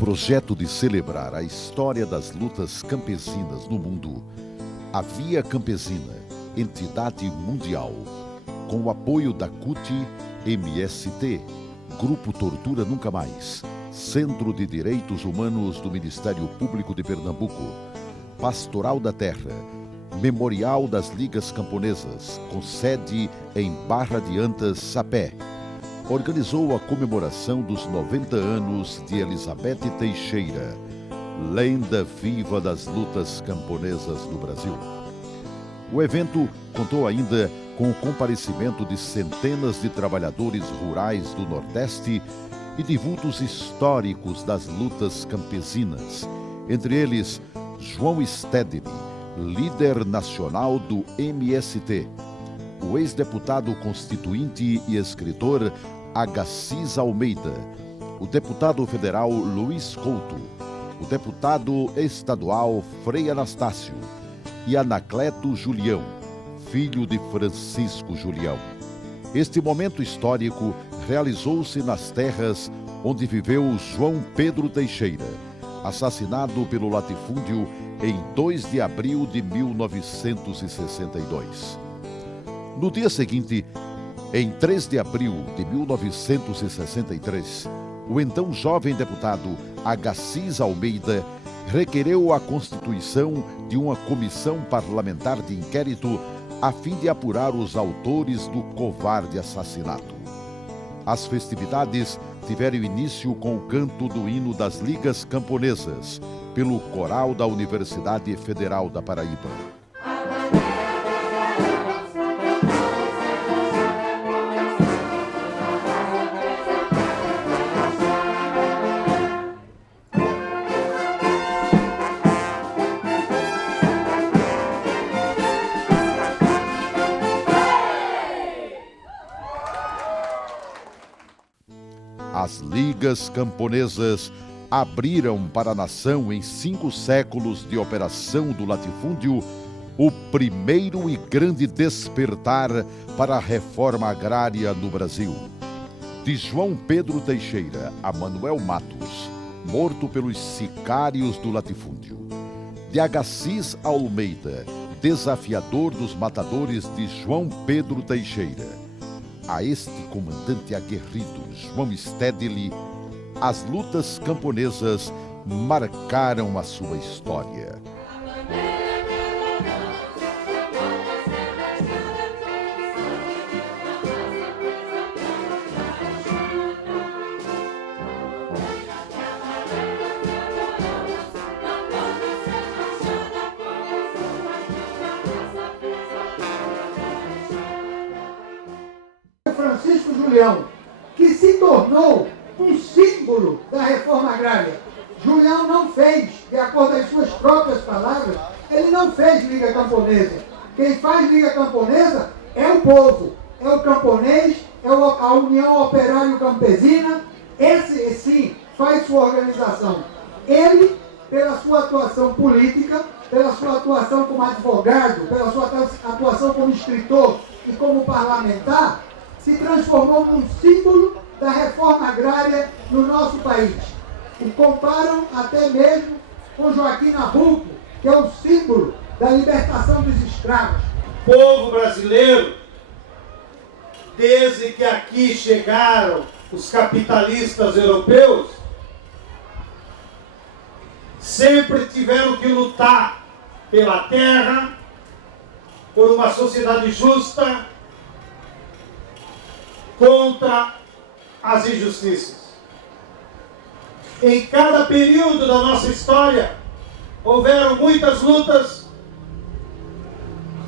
projeto de celebrar a história das lutas campesinas no mundo, a Via Campesina, entidade mundial, com o apoio da CUT-MST, Grupo Tortura Nunca Mais, Centro de Direitos Humanos do Ministério Público de Pernambuco, Pastoral da Terra, Memorial das Ligas Camponesas, com sede em Barra de Antas, Sapé, organizou a comemoração dos 90 anos de Elizabeth Teixeira, lenda viva das lutas camponesas no Brasil. O evento contou ainda com o comparecimento de centenas de trabalhadores rurais do Nordeste e de vultos históricos das lutas campesinas, entre eles João Stedley, líder nacional do MST, o ex-deputado constituinte e escritor Agassiz Almeida, o deputado federal Luiz Couto, o deputado estadual Frei Anastácio e Anacleto Julião, filho de Francisco Julião. Este momento histórico realizou-se nas terras onde viveu João Pedro Teixeira, assassinado pelo latifúndio em 2 de abril de 1962. No dia seguinte, em 3 de abril de 1963, o então jovem deputado Agassiz Almeida requereu a constituição de uma comissão parlamentar de inquérito a fim de apurar os autores do covarde assassinato. As festividades tiveram início com o canto do hino das Ligas Camponesas, pelo coral da Universidade Federal da Paraíba. As Ligas Camponesas abriram para a nação, em 5 séculos de operação do latifúndio, o primeiro e grande despertar para a reforma agrária no Brasil. De João Pedro Teixeira a Manuel Matos, morto pelos sicários do latifúndio. De Agassiz Almeida, desafiador dos matadores de João Pedro Teixeira, a este comandante aguerrido, João Stedley, as lutas camponesas marcaram a sua história. Francisco Julião, que se tornou um símbolo da reforma agrária. Julião não fez, de acordo com as suas próprias palavras, ele não fez Liga Camponesa. Quem faz Liga Camponesa é o povo, é o camponês, é a União Operário Campesina. Esse, sim, faz sua organização. Ele, pela sua atuação política, pela sua atuação como advogado, pela sua atuação como escritor e como parlamentar, se transformou num símbolo da reforma agrária no nosso país. O comparam até mesmo com Joaquim Nabuco, que é o símbolo da libertação dos escravos. O povo brasileiro, desde que aqui chegaram os capitalistas europeus, sempre tiveram que lutar pela terra, por uma sociedade justa, contra as injustiças. Em cada período da nossa história, houveram muitas lutas,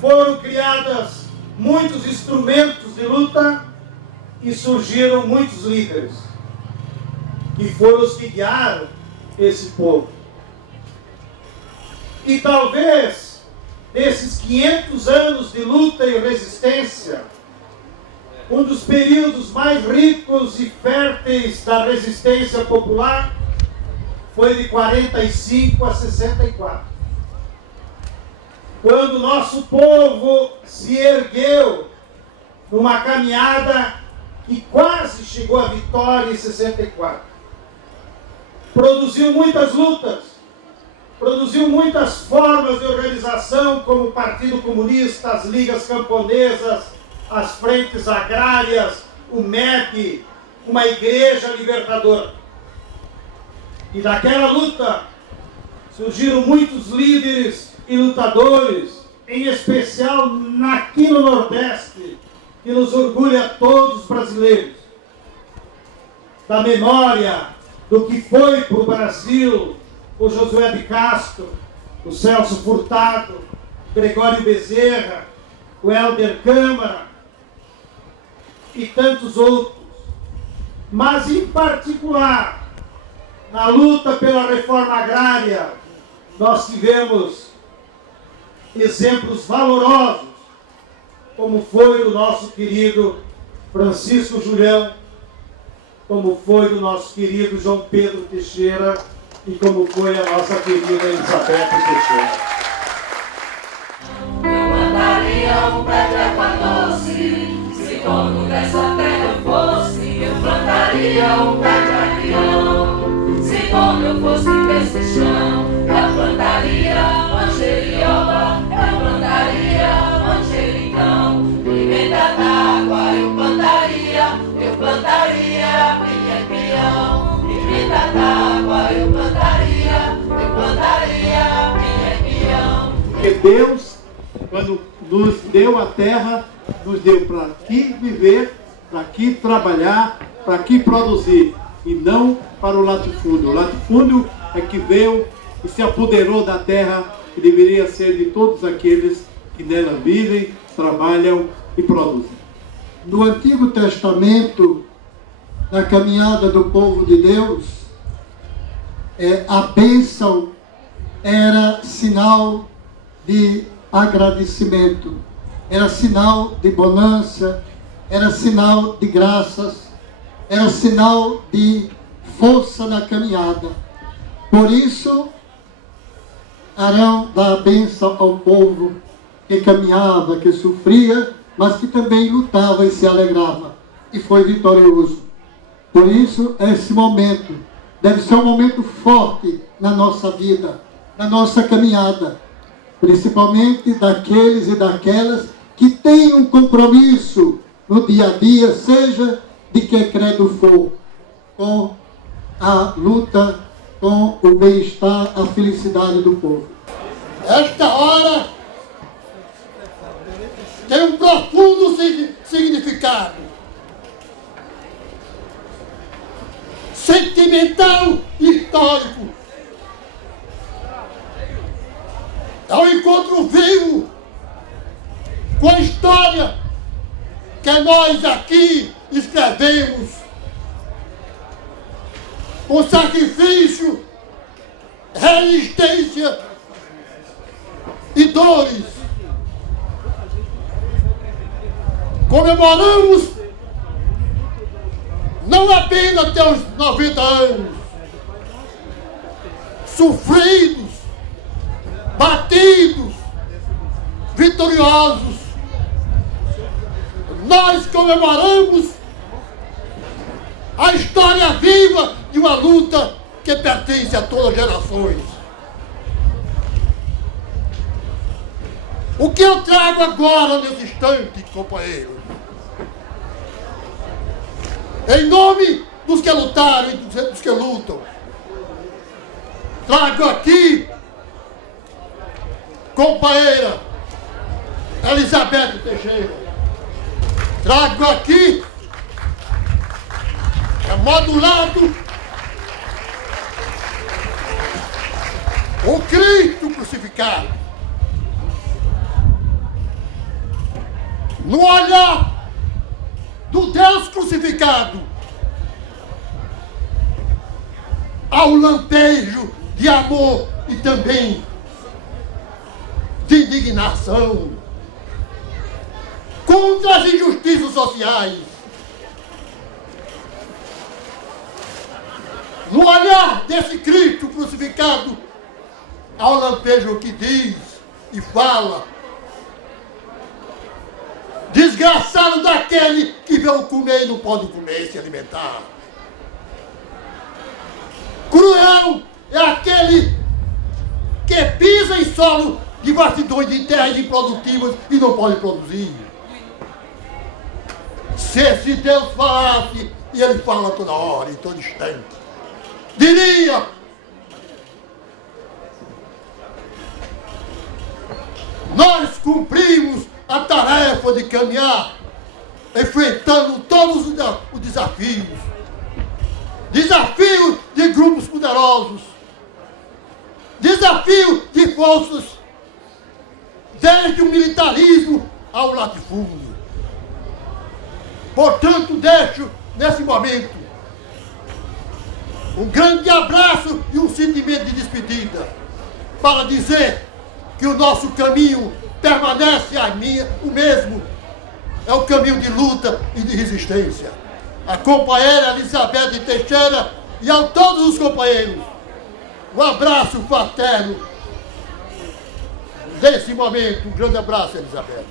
foram criadas muitos instrumentos de luta e surgiram muitos líderes, que foram os que guiaram esse povo. E talvez, nesses 500 anos de luta e resistência, um dos períodos mais ricos e férteis da resistência popular foi de 45 a 64. Quando nosso povo se ergueu numa caminhada que quase chegou à vitória em 64. produziu muitas lutas, produziu muitas formas de organização, como o Partido Comunista, as ligas camponesas, as frentes agrárias, o MEB, uma igreja libertadora. E daquela luta surgiram muitos líderes e lutadores, em especial aqui no Nordeste, que nos orgulha a todos os brasileiros. Da memória do que foi para o Brasil o Josué de Castro, o Celso Furtado, o Gregório Bezerra, o Helder Câmara e tantos outros. Mas, em particular, na luta pela reforma agrária, nós tivemos exemplos valorosos, como foi do nosso querido Francisco Julião, como foi do nosso querido João Pedro Teixeira e como foi a nossa querida Elizabeth Teixeira. Eu mandaria um pé de erva doce, se dono dessa terra eu fosse. Eu plantaria um pé de aguião, se dono eu fosse desse chão. Eu plantaria manjerioba, eu plantaria manjericão. Pimenta d'água eu plantaria pinhão. Pimenta d'água eu plantaria pinhão. Porque Deus, quando nos deu a terra, nos deu para aqui viver, para aqui trabalhar, para aqui produzir, e não para o latifúndio. O latifúndio é que veio e se apoderou da terra, que deveria ser de todos aqueles que nela vivem, trabalham e produzem. No Antigo Testamento, na caminhada do povo de Deus, a bênção era sinal de agradecimento, era sinal de bonança, era sinal de graças, era sinal de força na caminhada. Por isso, Arão dá a bênção ao povo que caminhava, que sofria, mas que também lutava e se alegrava, e foi vitorioso. Por isso, esse momento deve ser um momento forte na nossa vida, na nossa caminhada, principalmente daqueles e daquelas que têm um compromisso no dia a dia, seja de que credo for, com a luta, com o bem-estar, a felicidade do povo. Esta hora tem um profundo significado sentimental e histórico. É um encontro vivo com a história que nós aqui escrevemos, com sacrifício, resistência e dores. Comemoramos não apenas até os 90 anos, sofridos, batidos, vitoriosos. Nós comemoramos a história viva de uma luta que pertence a todas as gerações. O que eu trago agora nesse instante, companheiros? Em nome dos que lutaram e dos que lutam, trago aqui, companheira Elizabeth Teixeira, trago aqui, modulado, o Cristo crucificado. No olhar do Deus crucificado, ao lampejo de amor e também de indignação contra as injustiças sociais. No olhar desse Cristo crucificado, ao lampejo que diz e fala: desgraçado daquele que veio comer e não pode comer e se alimentar. Cruel é aquele que pisa em solo de vastidões de terras improdutivas e não pode produzir. Se Deus falasse, e Ele fala toda hora, em todo instante, diria: nós cumprimos a tarefa de caminhar, enfrentando todos os desafios. Desafio de grupos poderosos, desafio de forças, desde o militarismo ao latifúndio. Portanto, deixo, nesse momento, um grande abraço e um sentimento de despedida, para dizer que o nosso caminho permanece o mesmo. É o caminho de luta e de resistência. A companheira Elizabeth Teixeira e a todos os companheiros, um abraço fraterno desse momento. Um grande abraço, Elizabeth.